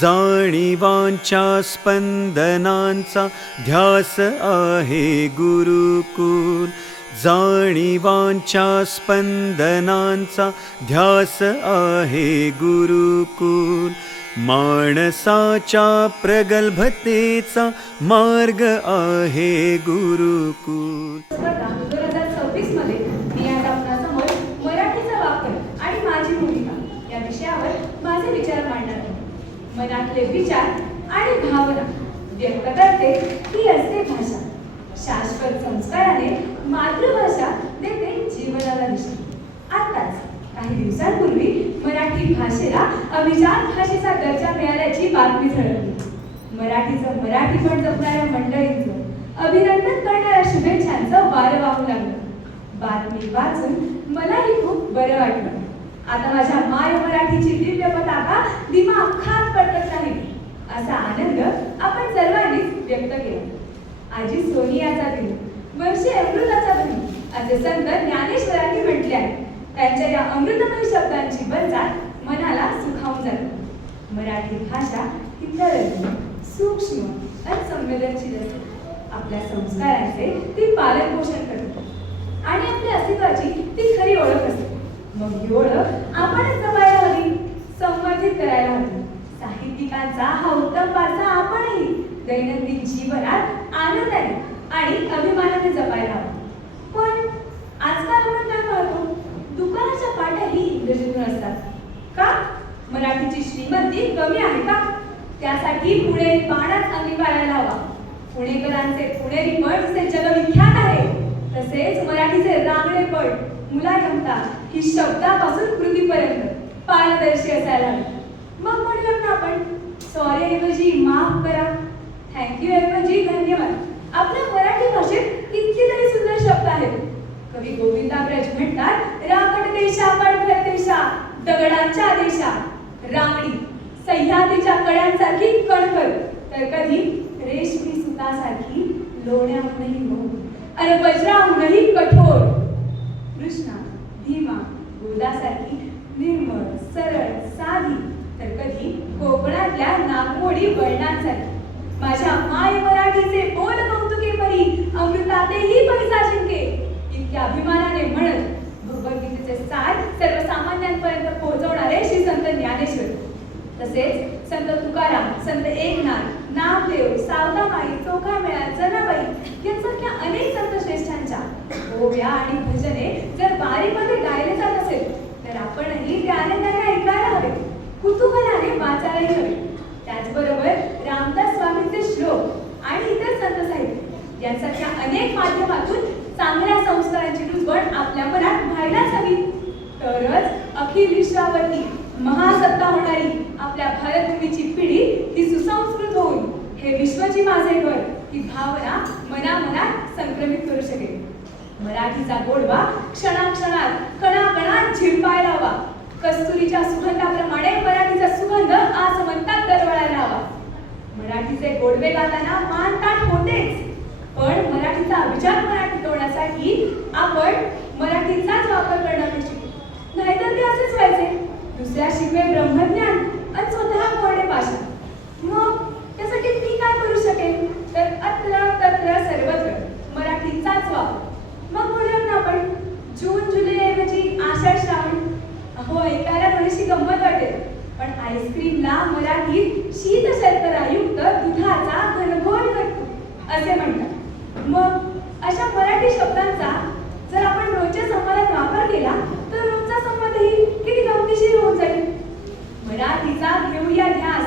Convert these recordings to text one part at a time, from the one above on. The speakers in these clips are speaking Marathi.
जाणीवांच्या स्पंदनांचा ध्यास आहे गुरुकुल. जाणीवांच्या स्पंदनांचा ध्यास आहे गुरुकुल. माणसाच्या प्रगल्भतेचा मार्ग आहे गुरुकुल. 2026 मध्ये मी आज आपणासमोर मराठीचा वापर आणि माझी भूमिका या विषयावर माझे विचार मांडणार आहे. मनातले विचार आणि भावना व्यक्त करते ती असते भाषा. शाश्वत संस्काराने मातृभाषा देते जीवनाला दिशा. आताच काही दिवसांपूर्वी मराठी भाषेला अभिजात भाषेचा दर्जा मिळाल्याची बातमी झळकली. मराठीचं मराठीपण जपणाऱ्या मंडळींचं अभिनंदन करणाऱ्या शुभेच्छांचं वारं वाहू लागलं. बातमी वाचून मलाही खूप बरं वाटलं. आता माझ्या माय मराठीची दिव्य पताका दिमाखात पडत राहील असा आनंद आपण सर्वांनीच व्यक्त केला. आजी सोनियाचा दिन, वर्षे अमृताचा दिन असे संत ज्ञानेश्वरांनी म्हटले आहे. त्यांच्या या अमृतमय शब्दांची बंजात मनाला सुखावून जाते. मराठी भाषा ही सरळ, सूक्ष्म आणि संवेदनशील असते. आपल्या संस्कारांचे ती पालन पोषण करते आणि आपल्या अस्तित्वाची ती खरी ओळख असते. मग ही ओळख आपणच जपायला हवी, संवर्धित करायला हवी. साहित्यिकांचा हा उत्तम वारसा आपणही दैनंदिन जीवनात आनंदाने आणि अभिमानाने जपायला हवा. पण आजकाल आपण काय पाहतो, दुकानाच्या पाट्याही इंग्रजीतून असतात. का? मराठीची श्रीमंती कमी आहे का? त्यासाठी पुणेरी बाणाच अंगीकारायला हवा. पुणेकरांचे पुणेरी पट जसे जगविख्यात आहे, तसेच मराठीचे रांगडे पट, मुलायमता ही शब्दापासून कृतीपर्यंत पारदर्शी असायला हवी. मग म्हणूया ना आपण सॉरी ऐवजी माफ करा, थँक्यू ऐवजी धन्यवाद. आपल्या मराठी भाषेत कितीतरी सुंदर शब्द आहेत. कवी गोविंदाग्रज म्हणतात, राकट देशा कडखर देशा, दगडांच्या देशा, रांगडी सह्याद्रीच्या कड्यांसारखी कणखर, तर कधी रेशमी सुतासारखी लोण्याहूनही मऊ आणि वज्राहूनही कठोर, कृष्णा धीमा गोदासारखी निर्मळ सरळ साधी, तर कधी कोकणातल्या नागमोडी वळणांसारखी. माझ्या माय मराठीचे बोल कौतुके परी, अमृतातेही पैसा जिंके, इतक्या अभिमानाने म्हणत भगवद्गीतेचे सार सर्वसामान्यांपर्यंत पोहोचवणारे श्री संत ज्ञानेश्वर, तसेच संत तुकाराम, संत एकनाथ, नामदेव, सावतामाई, चोखामेळा, जनाबाई यांसारख्या अनेक संत श्रेष्ठांच्या ओव्या आणि भजने जर वारीमध्ये गायले जात असेल, तर आपणही त्या आनंदाने ऐकायला हवे, कुतूहलाने वाचायला हवे. त्याचबरोबर रामदास स्वामींचे श्लोक आणि इतर संत साहित्य यांसारख्या अनेक माध्यमातून चांगल्या संस्कारांची रुजवण आपल्या मनात व्हायलाच हवी. तरच अखिल विश्वावरती महासत्ता होणारी आपल्या भारतभूमीची पिढी ही सुसंस्कृत होऊन हे विश्वची माझे घर ही भावना मनामनात संक्रमित करू शकेल. मराठीचा गोडवा क्षणाक्षणात कणाकणात झिरपायला हवा. कस्तुरीच्या सुगंधाप्रमाणे मराठीचा सुगंध आसमंतात दरवळायला हवा. मराठीचे गोडवे गाताना मानताट होतेच, पण मराठीचा अभिजात मराठी टिकवण्यासाठी आपण मराठीचाच वापर करणं अपेक्षित. नाहीतर ते असेच व्हायचे, दुसऱ्या शिकवे ब्रह्मज्ञान आणि स्वतः कोरडे पाषाण. मग त्यासाठी मी काय करू शकेन, तर अत्र तत्र सर्वत्र मराठीचाच वापर. मग म्हणून आपण जून जुलै ऐवजी आषाढ श्रावण. अहो, ऐकायला थोडीशी गंमत वाटेल, पण आईस्क्रीमला मराठीत शीत शर्करायुक्त दुधाचा घनघोर करतो असे म्हणतात. मग अशा मराठी शब्दांचा जर आपण रोजच्या संवादात वापर केला तर रोजचा संवादही किती गमतीशीर होऊन जाईल. मराठीचा घेऊया ध्यास,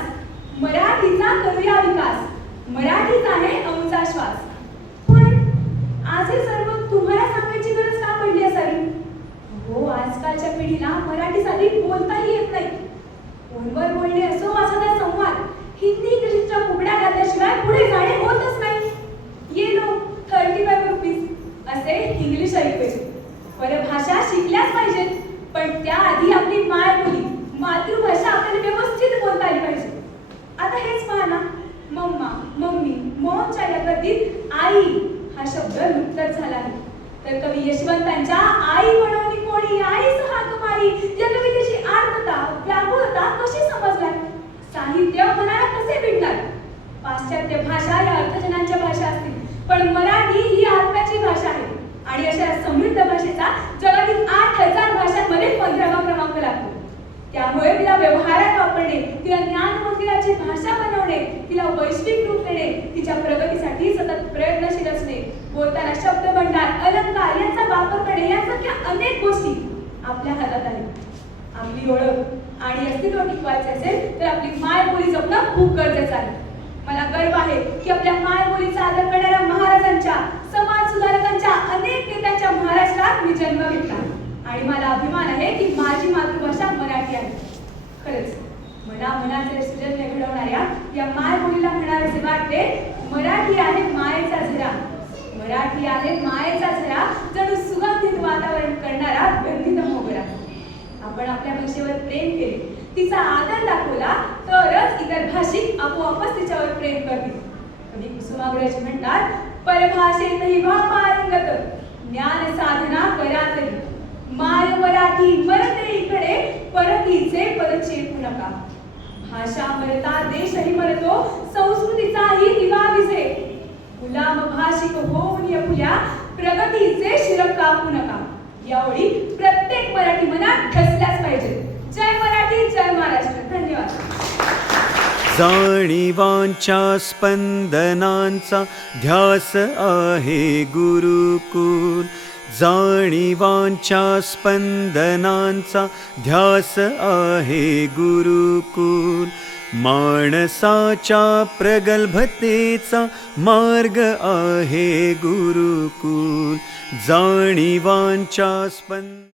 मराठीचा करूया विकास, मराठीच आहे आमचा श्वास. पण आज हे सर्व तुम्हाला सांगायची गरज का पडली असावी? हो, आजकालच्या पिढीला मराठीसाठी बोलताही येत नाही. फोनवर बोलणे असो वा साधा संवाद, हिंदी इंग्रजीच्या फुगड्या घातल्याशिवाय पुढे जाणे होतच नाही. ये लो 35 रुपीज असे इंग्लिश ऐकते. परभाषा शिकल्याच पाहिजेत, पण त्याआधी आपली मायबोली मातृभाषा आपल्याला व्यवस्थित बोलता आली पाहिजे. आता हेच पहा ना, मम्मा, मम्मी, मॉमच्या या गर्दीत आई हा शब्द लुप्तच झाला आहे. तर कवी यशवंतांच्या आई बनवणी कोणी आईच हाक मारी या कवितेची आर्तता व्याकुळता कशी समजणार? साहित्य पाश्चात्य भाषा या अर्थजनांच्या भाषा असतील, पण मराठी ही आत्म्याची भाषा आहे. आणि अशा समृद्ध भाषेचा जगातील 8,000 भाषांमध्ये 15वा क्रमांक लागतो. त्यामुळे तिला व्यवहारात वापरणे, तिला ज्ञानमोतीराची भाषा बनवणे, तिला वैश्विक रूप देणे, तिच्या प्रगतीसाठी सतत प्रयत्नशील असणे, बोलताना शब्द भंडार, अलंकार यांचा वापर करणे यासारख्या अनेक गोष्टी आपल्या हातात आहेत. आपली ओळख आणि अस्तित्व टिकवायचे असेल तर आपली मायबोली जपणं खूप गरजेचं आहे. मला गर्व आहे की आपल्या मायबोलीचा आदर करणाऱ्या महाराजांच्या, समाज सुधारकांच्या, अनेक नेत्यांच्या महाराष्ट्रात मी जन्म घेतला आणि मला अभिमान आहे की माझी मातृभाषा मराठी आहे. खरंच मनाचे सुजन्य घडवणाऱ्या या मायबोलीला म्हणावेसे वाटते, मराठी आहे मायेचा झरा, मराठी आहे मायेचा झरा, जणू सुगंधित वातावरण करणारा गंधित मोगरा. आपण आपल्या भाषेवर प्रेम केले, तिचा आदर दाखवला तरच इतर भाषिक आपोआपच तिच्यावर प्रेम करतील. कवी कुसुमाग्रज म्हणतात, परभाषेतही व्हा पारंगत, ज्ञान साधना करा तरी, माय मराठी मरते इकडे, परकीचे पद चेपू नका. भाषा मरता देशही मरतो, संस्कृतीचाही दिवा विझे, गुलाम भाषिक होऊन फुल्या, प्रगतीचे शिर कापू नका. या ओळी प्रत्येक मराठी मनात ठसल्याच पाहिजे. जय मराठी, जय महाराष्ट्र. धन्यवाद. जाणीवांच्या स्पंदनांचा ध्यास आहे गुरुकुल, जाणीवांच्या स्पंदनांचा ध्यास आहे गुरुकुल, माणसाच्या प्रगल्भतेचा मार्ग आहे गुरुकुल, जाणीवांच्या